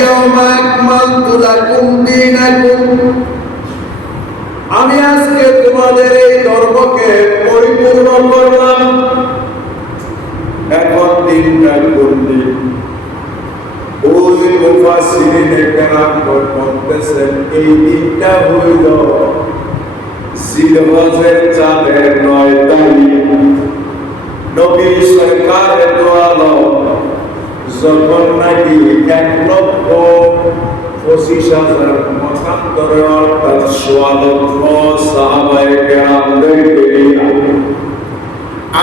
আল-ইয়াওমা আকমালতু লাকুম দীনাকুম, আমি আজকে তোমাদের এই ধর্মকে পরিপূর্ণ করলাম। এখন দিনটা কোন দিন? ওই মুফাসসিরিনে কেরাম বলতেছেন এই দিনটা হইল জিলহজের চাঁদের 9 তারিখ। নবী সরকার দোয়ালো যখন নাকি 1,25,000 মতান্তরে অর্থাৎ 1,00,000 সাহাবায়ে কেরামদেরকে নিয়ে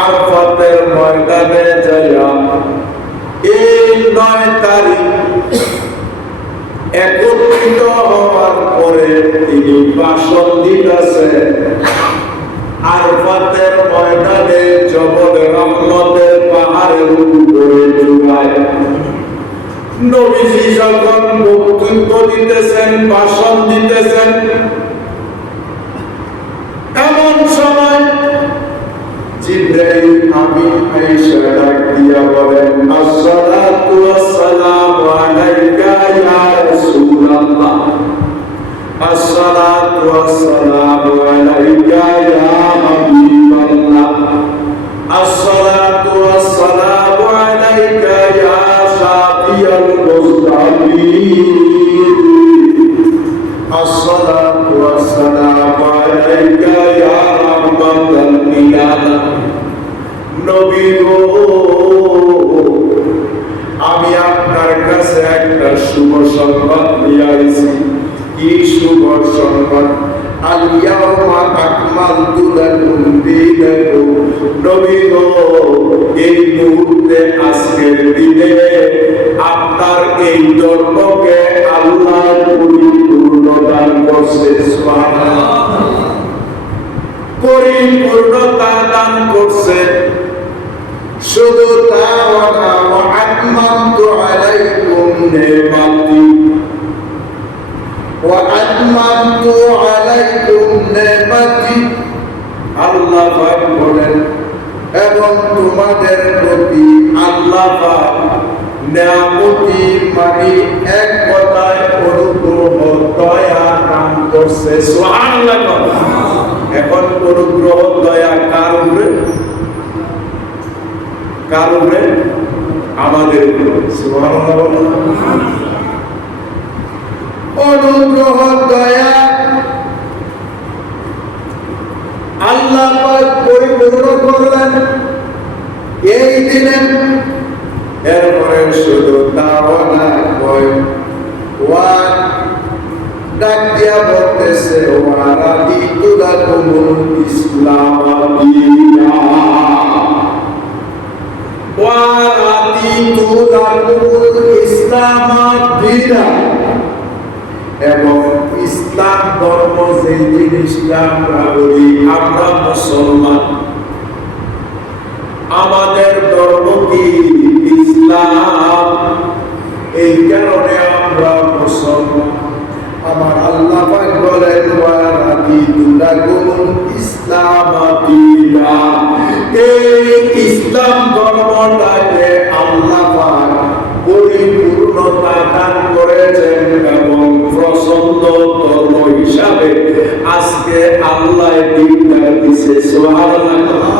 আরাফাতের ময়দানে যাইয়া এই 9 তারিখ একত্রিত হওয়ার পরে তিনি ভাষণ দিতেছেন আরাফাতের ময়দানে জবল রহমতের পাহাড়ের উপরে চূড়ায়। নবীজি যখন বক্তব্য দিতেছেন, ভাষণ দিতেছেন, এমন সময় জিবরাইল আমিন আয়েশা ডাক দিয়া বলেন, আসসালাতু ওয়াসসালামু আলাইকা ইয়া রাসূলুল্লাহ, আসসালাতু ওয়াসসালামু আলাইকা ইয়া হাবিবাল্লাহ, আসসালাতু ওয়াসসালামু আলাইকা ইয়া শাফিয়াল মুস্তাফিন, আসসালাতু ওয়াসসালামু আলাইকা ইয়া রাহমাতাল লিল আলামিন। নবী গো, আমি আপনার কাছে একটা শুভ সংবাদ নিয়ে আইছি। কি শুভ সংবাদ? আল-ইয়াওমা আকমালতু লাকুম দীনাকুম। নবী গো, এই মুহূর্তে আজকের দিনে আপনার এই ধর্মকে আল্লাহ পরিপূর্ণ দান করছে। সুবহানাল্লাহ, পরিপূর্ণতা দান করছে। শুধু তা না, ওয়া আকমালতু আলাইকুম নি'মাতি, ওয়া আকমালতু আলাইকুম নি'মাতি, আল্লাহ পাক বলেন, এবং তোমাদের প্রতি আল্লাহ পাক নিয়ামতি মানে এক কথায় অনুগ্রহ দয়া দান করছে। সুবহানাল্লাহ। এখন অনুগ্রহ দয়া কার উপরে? কার উপরে? আমাদের উপরে। সুবহানাল্লাহ। অনুগ্রহ দয়া আল্লাহ পাক পরিপূর্ণ করলেন এই দিনে। এরপরে শুধু তাও না, ওয়া ডাক দিয়া বলতেছে, ওয়া রাদিতু লাকুমুল ইসলাম দীনা, ওয়া রাদিতু লাকুমুল ইসলাম দীনা। এবং ইসলাম ধর্ম যে জিনিসটা আমরা বলি, আমরা মুসলমান, আমাদের ধর্ম কি ইসলাম। এই কারণে আমরা মুসলমান। আমার আল্লাহ পাক বলেন, ওয়া রাদিতু লাকুমুল ইসলাম দীনা। এই ইসলাম ধর্মটাকে আল্লাহ পাক পরিপূর্ণতা দান করেছেন এবং প্রচন্ড ধর্ম হিসাবে আজকে আল্লাহ দিনটা দিছে। সুবহানাল্লাহ।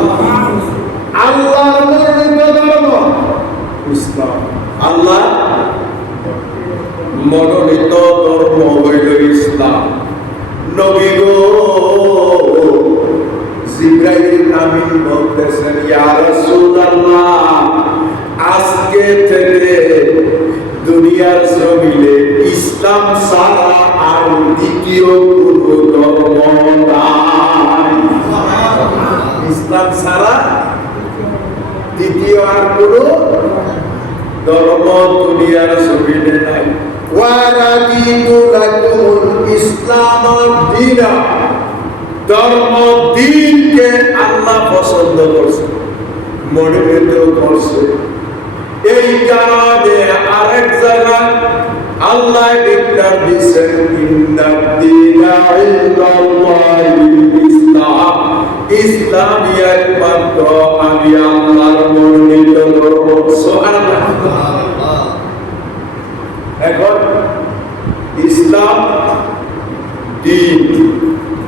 আল্লাহর মনোনীত ধর্ম ইসলাম। আল্লাহ মনোনীত ধর্ম হইল ইসলাম। নবী গো, জিবরাইল আমিন বলতেছেন, ইয়া রাসূলুল্লাহ, আজকে থেকে দুনিয়ার জমিনে ইসলাম ছাড়া আর দ্বিতীয় কোনো ধর্ম নাই। ইসলাম ছাড়া দ্বিতীয় আর কোনো ধর্ম দুনিয়ার জমিনে নাই। ওয়া রাদিতু লাকুমুল ইসলাম দীনা। ধর্ম দিনকে আল্লাহ পছন্দ করছে, মনোনীত করছে। এই কারণে আরেক জায়গায় আল্লাহ ডিক্লার দিয়েছেন, ইন্নাদ দীনা ইনদাল্লাহিল ইসলাম। ইসলাম একমাত্র আমি আল্লাহর মনোনীত ধর্ম। সুবহানাল্লাহ। এখন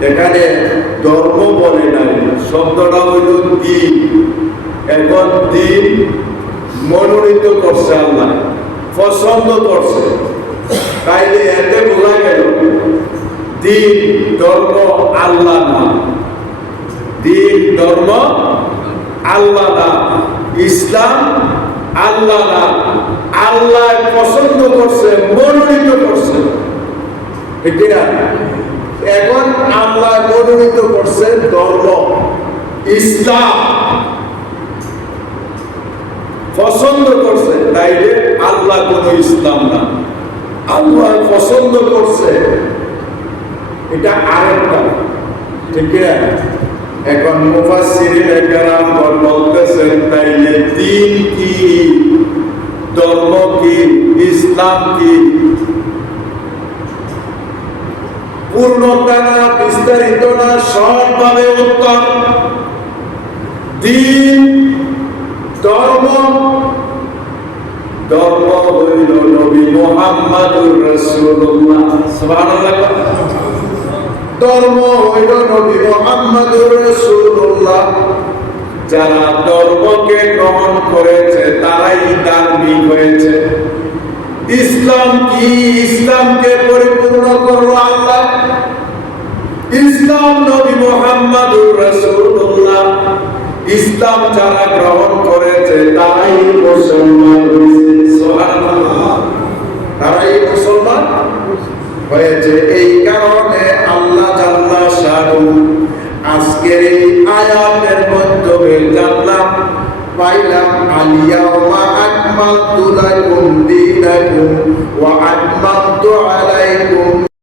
এখানে ধর্ম বলে নাই, শব্দটা হইল দিন। এখন দিন মনোনীত করছে আল্লাহ, পছন্দ করছে। তাইলে এতে বোঝা গেল দিন ধর্ম আল্লাহ না, দিন ধর্ম আল্লাহ না, ইসলাম আল্লাহ না, আল্লাহ পছন্দ করছে, মনোনীত করছে, ঠিক না? এখন আল্লাহ মনোনীত করছে ধর্ম ইসলাম, পছন্দ করছে, তাইলে আল্লাহ কোন ইসলাম না, আল্লাহ পছন্দ করছে, এটা আরেকটা, ঠিক না? এখন মুফাসসিরিনে কেরাম বলতেছেন তাইলে দিন কি, ধর্ম কি, ইসলাম কি? পূর্ণতা না, বিস্তারিত না, সবভাবে উত্তর দিন ধর্ম। ধর্ম হইল নবী মুহাম্মদুর রাসূলুল্লাহ, সুবহানাল্লাহ। ধর্ম হইল নবী মুহাম্মদুর রাসূলুল্লাহ। যারা ধর্মকে গ্রহণ করেছে তারাই ধার্মিক হয়েছে। ইসলাম কি? ইসলামকে পরিপূর্ণ করলো আল্লাহ। ইসলাম নবী মুহাম্মদুর রাসূলুল্লাহ। ইসলাম যারা গ্রহণ করেছে তারাই মুসলমান হয়েছে, সুবহানাল্লাহ, তারাই মুসলমান হয়েছে। এই কারণে আল্লাহ জাল্লা শানু আজকের এই আয়াতের মাধ্যমে জানলাম, পাইলাম আলিয়াউমা আকমালতু লাকুম দীনাকুম ওয়া আতমামতু আলাইকুম